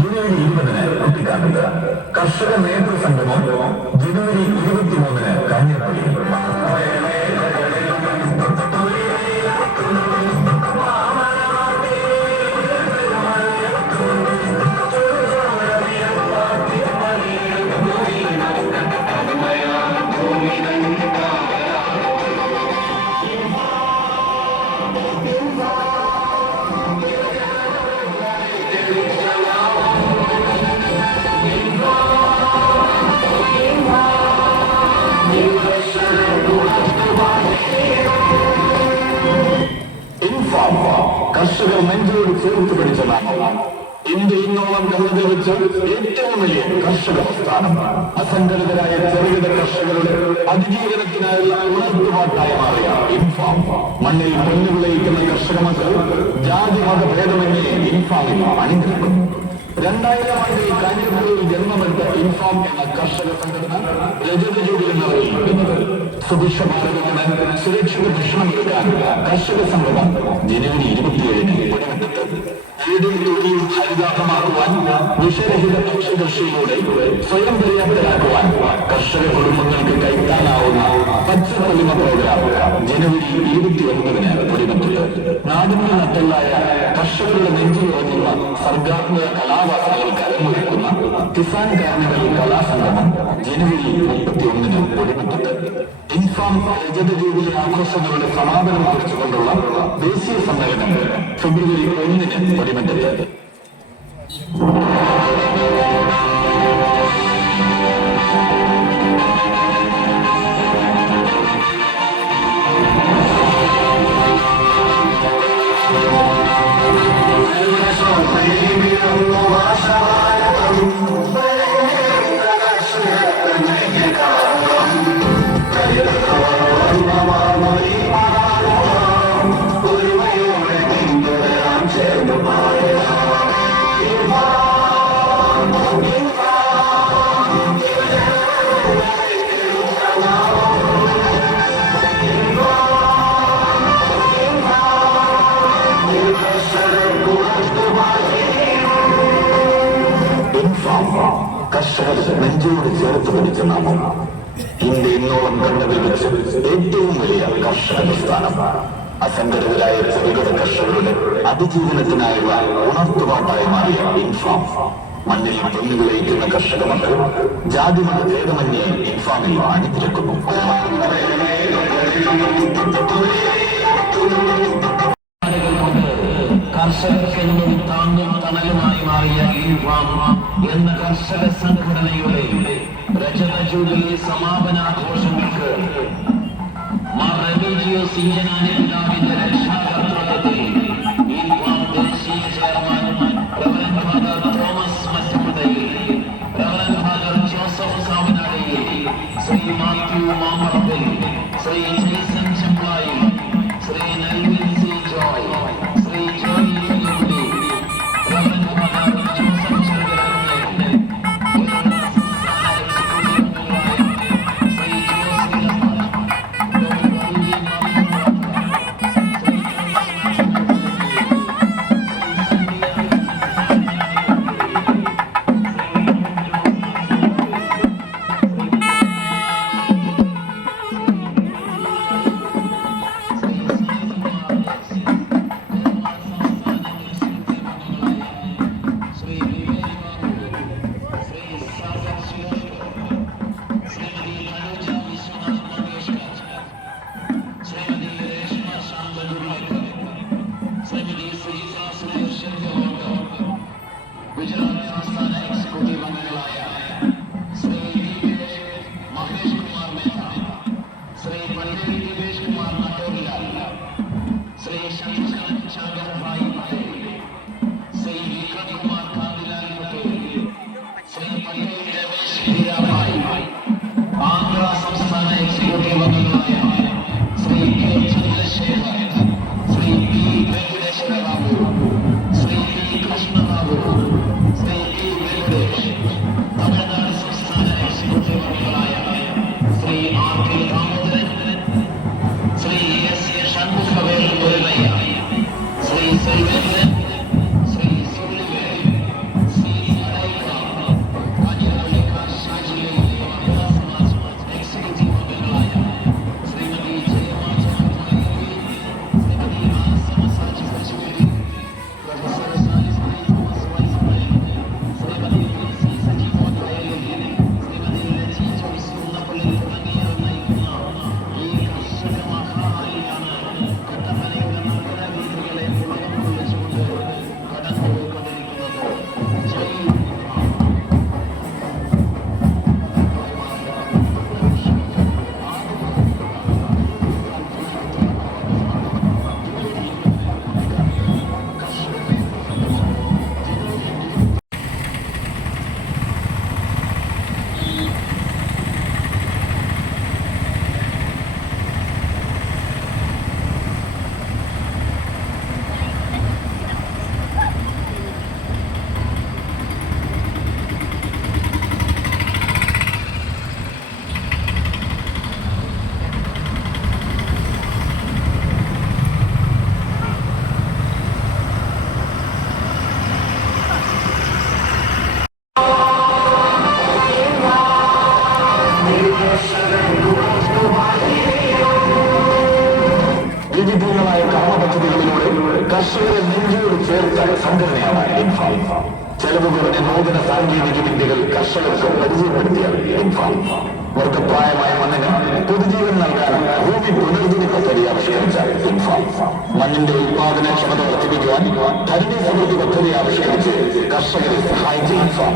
ജനുവരി 20-ന് കുട്ടിക്കാനത്ത്, കർഷക നേതൃസംഗമം ജനുവരി 23-ന് കാഞ്ഞിരപ്പള്ളിയിൽ. കർഷകർ നെഞ്ചോട് ചേർത്ത് പിടിച്ച നാമമാണ്. ഇന്ത്യ ഇന്നോളം കണ്ടതിൽ വെച്ച് ഏറ്റവും വലിയ കർഷക പ്രസ്ഥാനം. അസംഘടിതരായ ചെറുകിട കർഷകരുടെ അതിജീവനത്തിനായുള്ള ഉണർത്തുപാട്ടായി മാറിയ ഇൻഫാം. മണ്ണിൽ പൊന്നു വിളയിക്കുന്ന കർഷക മക്കൾ ജാതി മത ഭേദമന്യേ ഇൻഫാമിൽ അണിനിരക്കുന്നു. 2000 ആണ്ടിൽ കാഞ്ഞിരപ്പള്ളിയിൽ ജന്മമെടുത്ത ഇൻഫാം എന്ന കർഷക സംഘടന രജത ജൂബിലി നിറവേറ്റുന്നത്. സുഭിക്ഷ ഭാരതത്തിന് സുരക്ഷിത ഭക്ഷണം നൽകാൻ കർഷക സംഘടന ജനുവരി 27-ന് പണിമുട്ടത്ത്. വീടും തൊഴിലും ഹരിതാഭമാക്കുവാൻ, വിഷരഹിത ഭക്ഷ്യകൃഷിയിലൂടെ സ്വയം പര്യാപ്തരാക്കുവാൻ കർഷക കുടുംബങ്ങൾക്ക് കൈത്താനാവുന്ന പച്ചപ്പൊലിമ പ്രോഗ്രാം ജനുവരി 29-ന് പണിമുട്ടത്ത്. നാടിന്റെ നട്ടലായ കർഷകരുടെ നെഞ്ചിൽ ഉറങ്ങുന്ന സർഗാത്മക കലാവാസനകൾക്ക് അരങ്ങൊരുക്കുന്ന കിസാൻ കാർണിവൽ കലാസംഗമം ജനുവരി 31-ന് പണിമുട്ടത്ത്. ഇൻഫാം രജത ജൂബിലി ആഘോഷങ്ങളുടെ സമാപനം കുറിച്ചുകൊണ്ടുള്ള ദേശീയ സമ്മേളനം ഫെബ്രുവരി 1-ന് പടിമറ്റത്ത്. കർഷകർ നെഞ്ചോട് ചേർത്ത് പിടിച്ച നാമം. ഇന്ത്യ ഇന്നോളം കണ്ടതിൽ വെച്ച് ഏറ്റവും വലിയ കർഷക പ്രസ്ഥാനം. അസംഘടിതരായ ചെറുകിട കർഷകരുടെ അതിജീവനത്തിനായുള്ള ഉണർത്തുപാട്ടായി മാറിയ ഇൻഫാം. മണ്ണിൽ പൊന്നു വിളയിക്കുന്ന കർഷക മക്കൾ ജാതി മത ഭേദമന്യേ ഇൻഫാമിൽ അണിനിരക്കുന്നു. കർഷകർക്കെന്നും താങ്ങും തണലുമായി മാറിയ ഇൻഫാം എന്ന കർഷക സംഘടനയുടെ രജത ജൂബിലി സമാപനാഘോഷങ്ങൾക്ക് റെമീജിയോസ് ഇഞ്ചനാനി പിതാവിന്റെ രക്ഷാകർത്തൃത്വത്തിൽ ഇൻഫാം ദേശീയ chairman reverend father Thomas Mattamudayil, reverend father Joseph Savanadiyil, Shri Mathew Mamarappil, Shri Jaison Chemplayil, Shri Nelvin C Joy, Shri Joy Philip, reverend father Joseph Cherukarangal, Shri Jose ചെലവ് കുറഞ്ഞ നൂതന സാങ്കേതിക വിദ്യകൾ കർഷകർക്ക് പരിചയപ്പെടുത്തിയ ഇൻഫാം വർഗപ്രായമായ മണ്ണിന് പുതുജീവൻ നൽകാൻ ഭൂമി പുനർജനി പദ്ധതി ആവിഷ്കരിച്ച ഇൻഫാം മണ്ണിന്റെ ഉത്പാദനക്ഷമത വർദ്ധിപ്പിക്കുവാൻ ധരണി സമൃദ്ധി പദ്ധതി ആവിഷ്കരിച്ച് കർഷകരെ സഹായിച്ച ഇൻഫാം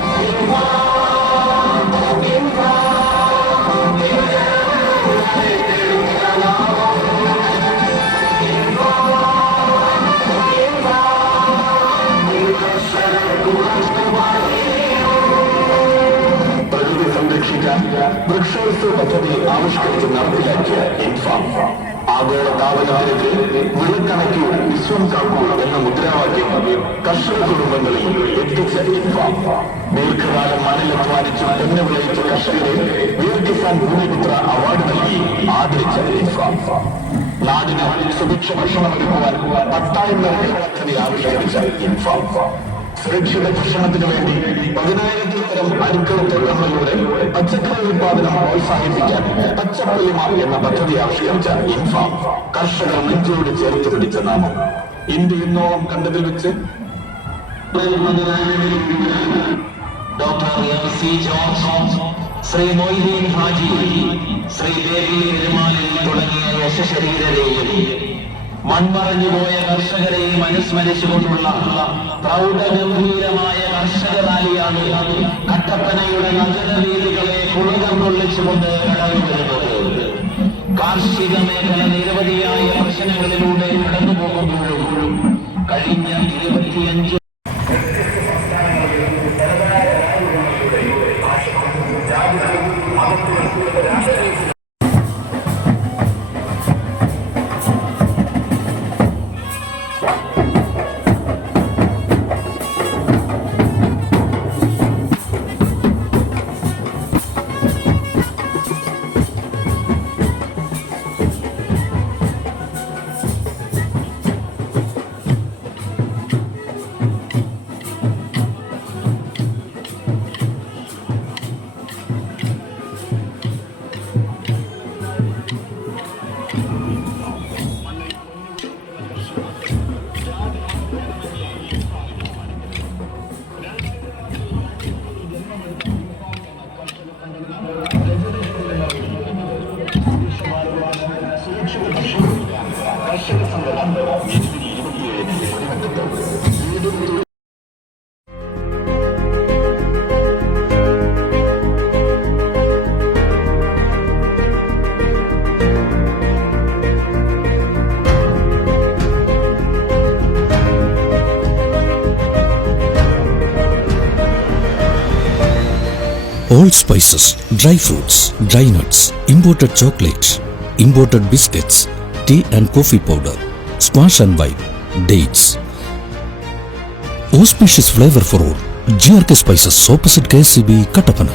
പ്രകൃതി സംരക്ഷിക്കാൻ വൃക്ഷോത്സവ പദ്ധതി ആവിഷ്കരിച്ച് നടപ്പിലാക്കിയ ഇൻഫാം ആഗോള താപനത്തിലേക്ക് വിളക്കണക്കി വിശ്വം കാക്കൂ എന്ന മുദ്രാവാക്യം കർഷക കുടുംബങ്ങളിൽ എത്തിച്ച ഇൻഫാം ദീർഘകാലം മണ്ണിലധ്വാനിച്ചു തെങ്ങ് വിളയിച്ച കർഷകരെ വീർ കിസാൻ ഭൂമിപുത്ര അവാർഡ് നൽകി ആദരിച്ച ഇൻഫാം നാടിന് സുഭിക്ഷ ഭക്ഷണമൊരുക്കുവാൻ 10,000 പദ്ധതി ആവിഷ്കരിച്ച ഇൻഫാം സുരക്ഷിത ഭക്ഷണത്തിനു വേണ്ടി 10,000 തരം അടുക്കളത്തോട്ടങ്ങളിലൂടെ പച്ചക്കറി ഉത്പാദനം പ്രോത്സാഹിപ്പിക്കാൻ പച്ചപ്പൊലിമ എന്ന പദ്ധതി ആവിഷ്കരിച്ച ഇൻഫാം കർഷകർ നെഞ്ചോട് ചേർത്ത് പിടിച്ച നാമം ഇന്ത്യ ഇന്നോളം കണ്ടതിൽ വെച്ച് doctor MC George, Shri Moideen Haji, Shri Baby Perumalil തുടങ്ങിയ യശശരീരരെയും മൺമറഞ്ഞുപോയ കർഷകരെയും അനുസ്മരിച്ചുകൊണ്ടുള്ള പ്രൗഢഗംഭീരമായ കർഷക റാലിയാണ് കട്ടപ്പനയുടെ നഗരവീഥികളെ കുളികം കൊള്ളിച്ചുകൊണ്ട് കടന്നു വരുന്നത്. കാർഷിക മേഖല നിരവധിയായ പ്രശ്നങ്ങളിലൂടെ കടന്നു പോകുമ്പോഴും കഴിഞ്ഞ 25 All spices, dry fruits, dry nuts, imported chocolate, imported biscuits, tea and coffee powder, squash and wine, dates. Auspicious flavor for all. GRK Spices opposite KCB, Kattapana.